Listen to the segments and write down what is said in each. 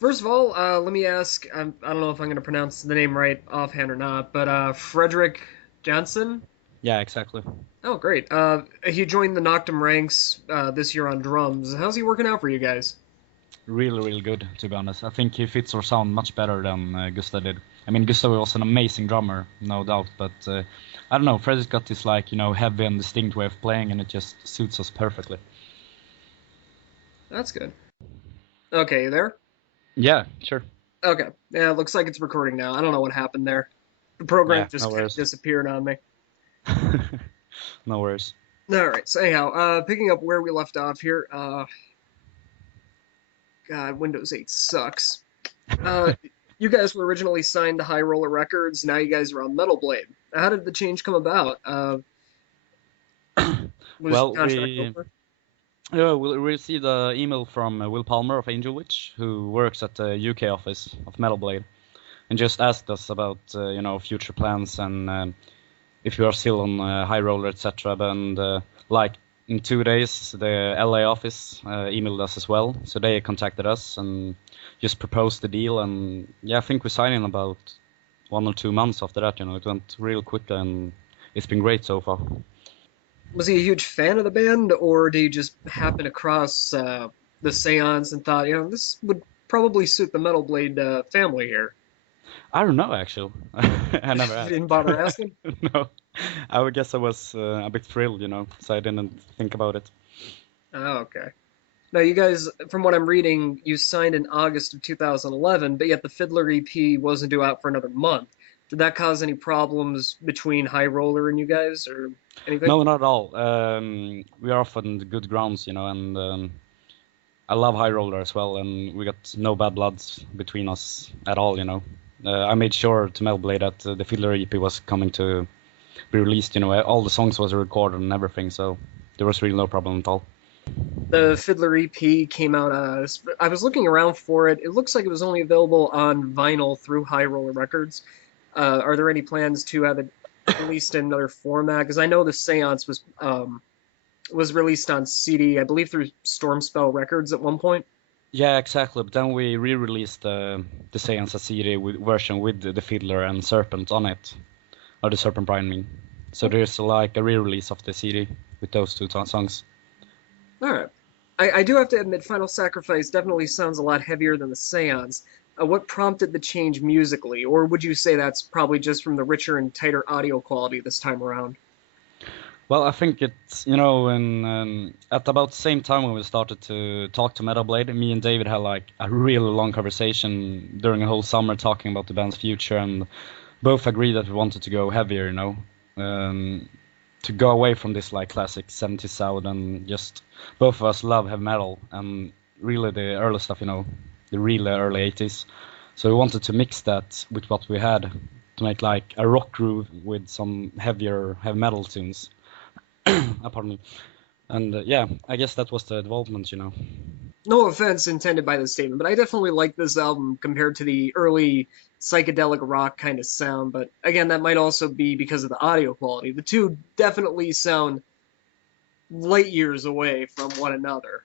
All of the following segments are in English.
First of all, let me ask. I don't know if I'm going to pronounce the name right offhand or not, but Frederick Johnson. Yeah, exactly. Oh, great. He joined the Noctum ranks this year on drums. How's he working out for you guys? Really, really good, to be honest. I think he fits our sound much better than Gustav did. I mean, Gustav was an amazing drummer, no doubt, but I don't know. Fred's got this heavy and distinct way of playing, and it just suits us perfectly. That's good. Okay, you there? Yeah, sure. Okay. Yeah, looks like it's recording now. I don't know what happened there. The program Yeah, no just kind of worries. disappeared on me. No worries. All right. So anyhow, picking up where we left off here. God, Windows 8 sucks. Uh, you guys were originally signed to High Roller Records. Now you guys are on Metal Blade. How did the change come about? Was your Well, contract we over? we received an email from Will Palmer of Angel Witch, who works at the UK office of Metal Blade, and just asked us about future plans and if we are still on High Roller, etc. And like in 2 days, the LA office emailed us as well, so they contacted us and just proposed the deal. And yeah, I think we signed in about 1 or 2 months after that. It went real quick, and it's been great so far. Was he a huge fan of the band, or did he just happen across the seance and thought, this would probably suit the Metal Blade family here? I don't know actually. I never Didn't bother asked. asking? No, I would guess I was a bit thrilled, so I didn't think about it. Oh, okay. Now, you guys, from what I'm reading, you signed in August of 2011, but yet the Fiddler EP wasn't due out for another month. Did that cause any problems between High Roller and you guys, or anything? No, not at all. We are off on the good grounds, and I love High Roller as well, and we got no bad bloods between us at all. I made sure to Melblade that the Fiddler EP was coming to be released. All the songs was recorded and everything, so there was really no problem at all. The Fiddler EP came out. I was looking around for it. It looks like it was only available on vinyl through High Roller Records. Are there any plans to have it released in another format? Because I know the Seance was released on CD, I believe through Stormspell Records at one point. Yeah, exactly. But then we re-released the Seance CD version with the Fiddler and Serpent on it, or the Serpent Bride, I mean. So Okay. there's like a re-release of the CD with those two songs. All right. I do have to admit, Final Sacrifice definitely sounds a lot heavier than the Seance. What prompted the change musically, or would you say that's probably just from the richer and tighter audio quality this time around? Well, I think it's when at about the same time when we started to talk to Metal Blade, me and David had like a really long conversation during a whole summer talking about the band's future, and both agreed that we wanted to go heavier, um, to go away from this like classic 70s sound, and just both of us love heavy metal and really the early stuff, the real early 80s. So we wanted to mix that with what we had to make like a rock groove with some heavier heavy metal tunes. Pardon me. And yeah, I guess that was the development. No offense intended by the statement, but I definitely like this album compared to the early psychedelic rock kind of sound. But again, that might also be because of the audio quality. The two definitely sound light years away from one another.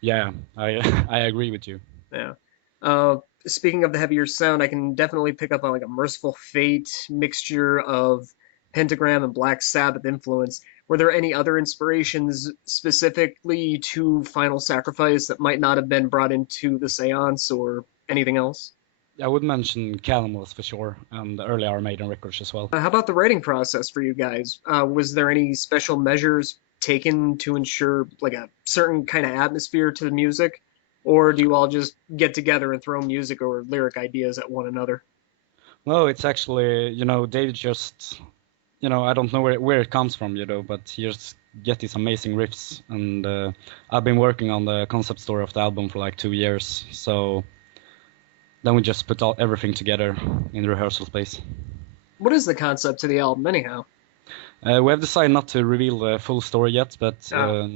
Yeah, I I agree with you. Yeah. Uh, Speaking of the heavier sound, I can definitely pick up on like a Merciful Fate mixture of Pentagram and Black Sabbath influence. Were there any other inspirations specifically to Final Sacrifice that might not have been brought into the seance or anything else? I would mention Cannibals for sure, and the early Iron Maiden records as well. How about the writing process for you guys? Was there any special measures taken to ensure like a certain kind of atmosphere to the music? Or do you all just get together and throw music or lyric ideas at one another? No, it's actually, David just, I don't know where it comes from, but he just get these amazing riffs, and I've been working on the concept story of the album for like 2 years, so then we just put everything together in the rehearsal space. What is the concept to the album, anyhow? We have decided not to reveal the full story yet, but Ah,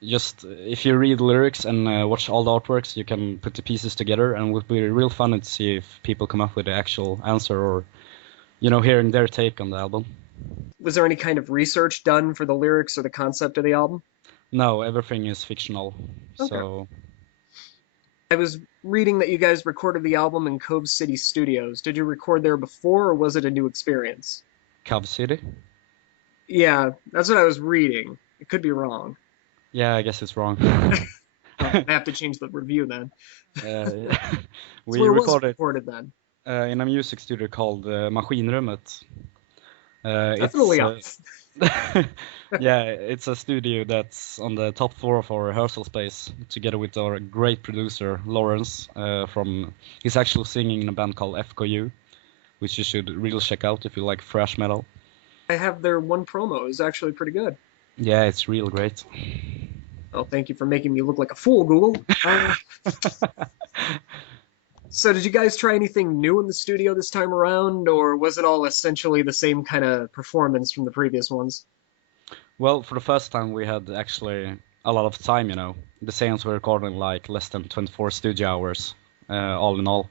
just if you read the lyrics and watch all the artworks, you can put the pieces together, and it would be real fun to see if people come up with the actual answer or, hearing their take on the album. was there any kind of research done for the lyrics or the concept of the album? No, everything is fictional, Okay. so I was reading that you guys recorded the album in Cove City Studios. Did you record there before, or was it a new experience? Cov City? Yeah, that's what I was reading. It could be wrong. Yeah, I guess it's wrong. Oh, I have to change the review then. uh, So we where was it recorded recorded then? in a music studio called Maskinrummet. It's Definitely off. yeah, it's a studio that's on the top floor of our rehearsal space, together with our great producer Lawrence. He's actually singing in a band called FKU, which you should really check out if you like thrash metal. I have their one promo. It's actually pretty good. Yeah, it's real great. Oh, thank you for making me look like a fool, Google. So did you guys try anything new in the studio this time around, or was it all essentially the same kind of performance from the previous ones? Well, for the first time we had actually a lot of time, you know. The Saints were recording like less than 24 studio hours, all in all.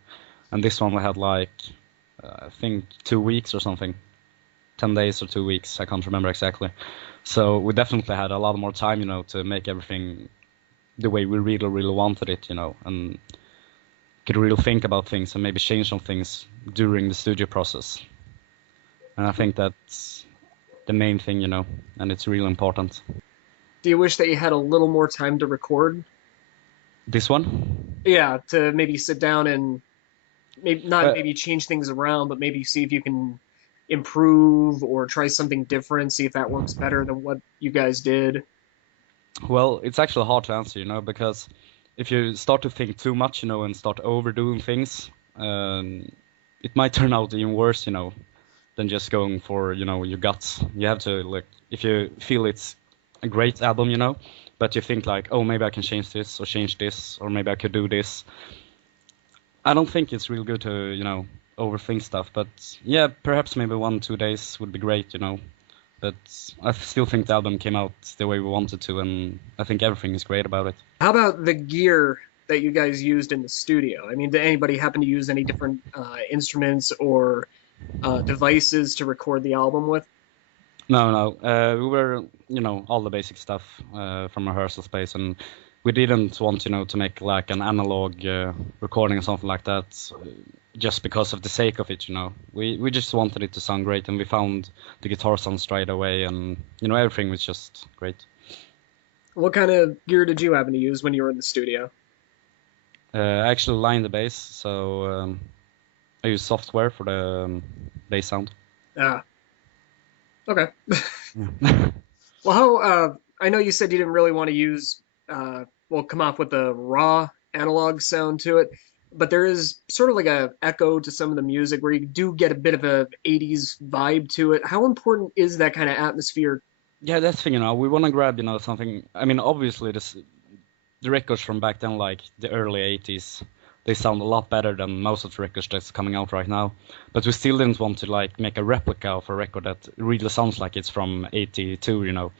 And this one we had like, I think 2 weeks or something. 10 days or 2 weeks, I can't remember exactly. So we definitely had a lot more time, you know, to make everything the way we really, really wanted it, you know, and could really think about things and maybe change some things during the studio process. And I think that's the main thing, you know, and it's really important. Do you wish that you had a little more time to record? This one? Yeah, to maybe sit down and maybe not Uh, maybe change things around, but maybe see if you can improve or try something different, see if that works better than what you guys did. well, it's actually hard to answer, you know, because if you start to think too much, you know, and start overdoing things, it might turn out even worse, you know, than just going for, you know, your guts. You have to, like, if you feel it's a great album, you know, but you think like, oh, maybe I can change this, or maybe I could do this. I don't think it's real good to, you know, overthink stuff, but yeah, perhaps maybe 1 2 days would be great, you know. But I still think the album came out the way we wanted to, and I think everything is great about it. How about the gear that you guys used in the studio? I mean, did anybody happen to use any different instruments or devices to record the album with? No, no, we were, you know, all the basic stuff from rehearsal space, and we didn't want, you know, to make like an analog recording or something like that, just because of the sake of it, you know. We just wanted it to sound great, and we found the guitar sound straight away, and you know, everything was just great. What kind of gear did you happen to use when you were in the studio? I actually lined the bass, so I use software for the bass sound. Ah, okay. Yeah. Well, how, I know you said you didn't really want to use, well, come off with a raw analog sound to it, but there is sort of like a echo to some of the music where you do get a bit of a 80s vibe to it. How important is that kind of atmosphere? Yeah, that's the thing, you know, we want to grab, you know, something. I mean, obviously, the records from back then, like the early 80s, they sound a lot better than most of the records that's coming out right now. But we still didn't want to like make a replica of a record that really sounds like it's from 82, you know.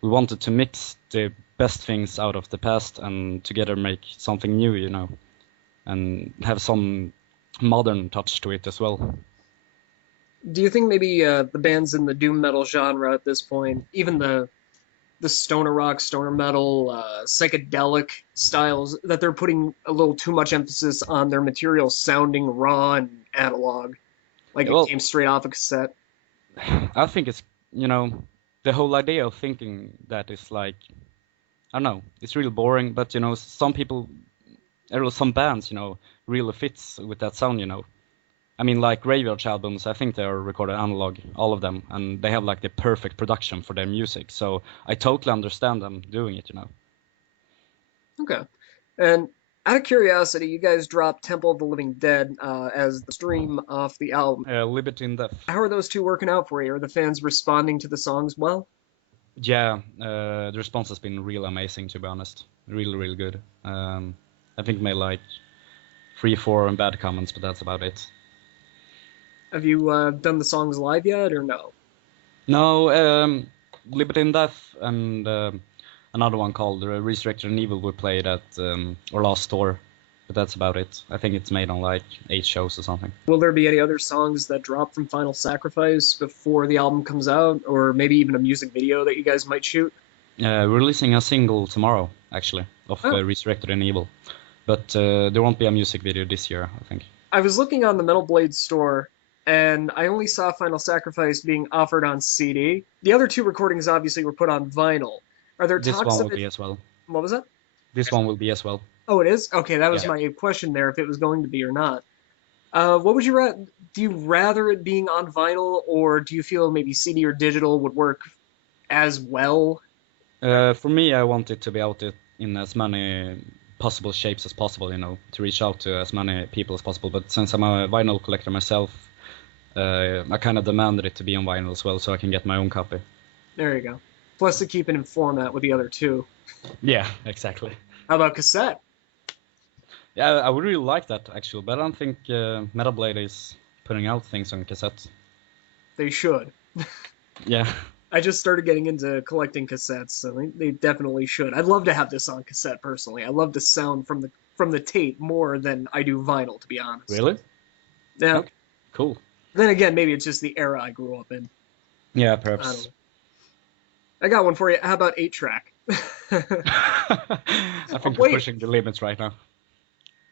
We wanted to mix the best things out of the past and together make something new, you know, and have some modern touch to it as well. Do you think maybe the bands in the doom metal genre at this point, even the stoner rock, stoner metal, psychedelic styles, that they're putting a little too much emphasis on their material sounding raw and analog, like it Well, came straight off a cassette? I think it's, you know, the whole idea of thinking that is like, I don't know, it's really boring, but you know, some people, or some bands, you know, really fits with that sound, you know. I mean, like Graveyard's albums, I think they are recorded analog, all of them, and they have like the perfect production for their music. So I totally understand them doing it, you know. Okay. And out of curiosity, you guys dropped Temple of the Living Dead as the stream off the album. Liberty in Death. How are those two working out for you? Are the fans responding to the songs well? Yeah, the response has been real amazing, to be honest. Really, really good. I think made like 3 4 bad comments, but that's about it. Have you done the songs live yet, or no? No, Liberty in Death and another one called Resurrected and Evil we played at our last tour, but that's about it. I think it's made on like 8 shows or something. Will there be any other songs that drop from Final Sacrifice before the album comes out, or maybe even a music video that you guys might shoot? We're releasing a single tomorrow, actually, of Oh, Resurrected and Evil. But there won't be a music video this year, I think. I was looking on the Metal Blade store, and I only saw Final Sacrifice being offered on CD. The other two recordings obviously were put on vinyl. Are there This talks one of will it? be as well. What was that? This one will be as well. Oh, it is? Okay, that was Yeah. my question there, if it was going to be or not. What would you do you rather it being on vinyl, or do you feel maybe CD or digital would work as well? For me, I want it to be out in as many possible shapes as possible, to reach out to as many people as possible. But since I'm a vinyl collector myself, I kind of demanded it to be on vinyl as well, so I can get my own copy. There you go. Plus to keep it in format with the other two. Yeah, exactly. How about cassette? Yeah, I would really like that actually, but I don't think Metal Blade is putting out things on cassette. They should. Yeah. I just started getting into collecting cassettes, so they definitely should. I'd love to have this on cassette personally. I love the sound from the tape more than I do vinyl, to be honest. Really? Yeah. Okay. Cool. Then again, maybe it's just the era I grew up in. Yeah, I don't perhaps. know. I got one for you. How about 8-track? I think we're Wait. pushing the limits right now.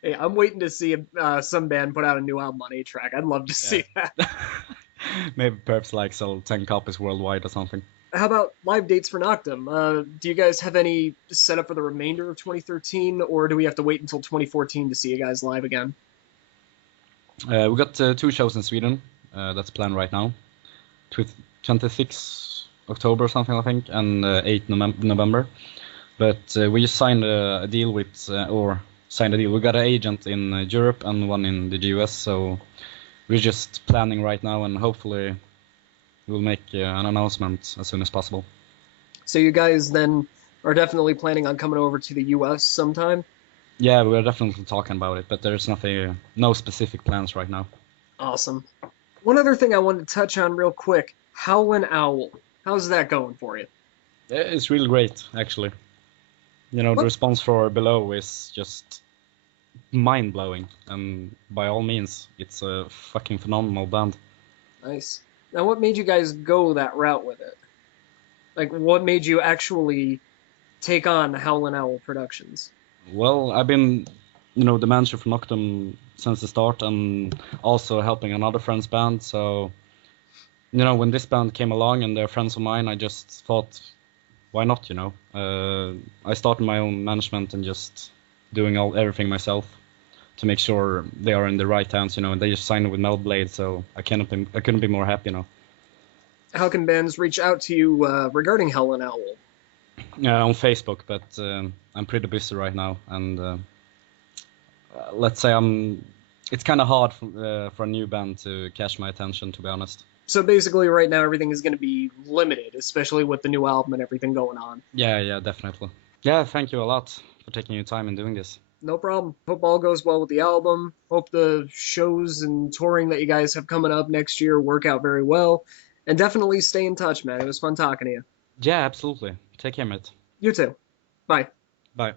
Hey, I'm waiting to see some band put out a new album on 8-track. I'd love to see that. Maybe perhaps like sell 10 copies worldwide or something. How about live dates for Noctum? Do you guys have any set up for the remainder of 2013, or do we have to wait until 2014 to see you guys live again? We got 2 shows in Sweden. That's planned right now. 26 October or something, I think, and 8 November. But we just signed a deal with, we got an agent in Europe and one in the US, so we're just planning right now, and hopefully we'll make an announcement as soon as possible. So you guys then are definitely planning on coming over to the US sometime? Yeah, we're definitely talking about it, but there's no specific plans right now. Awesome. One other thing I wanted to touch on real quick, Howlin' Owl. How's that going for you? It's really great, actually. The What? response for Below is just mind-blowing, and by all means, it's a fucking phenomenal band. Nice. Now, what made you guys go that route with it? Like, what made you actually take on Howlin' Owl Productions? Well, I've been, the manager for Noctum since the start, and also helping another friend's band, so, when this band came along and they're friends of mine, I just thought, why not, I started my own management and just doing everything myself to make sure they are in the right hands, and they just signed with Metal Blade, so I couldn't be more happy, How can bands reach out to you regarding Howlin' Owl? On Facebook, but I'm pretty busy right now, and let's say it's kind of hard for a new band to catch my attention, to be honest. So basically, right now, everything is going to be limited, especially with the new album and everything going on. Yeah, definitely. Yeah, thank you a lot for taking your time and doing this. No problem. Hope all goes well with the album. Hope the shows and touring that you guys have coming up next year work out very well. And definitely stay in touch, man. It was fun talking to you. Yeah, absolutely. Take care, mate. You too. Bye. Bye.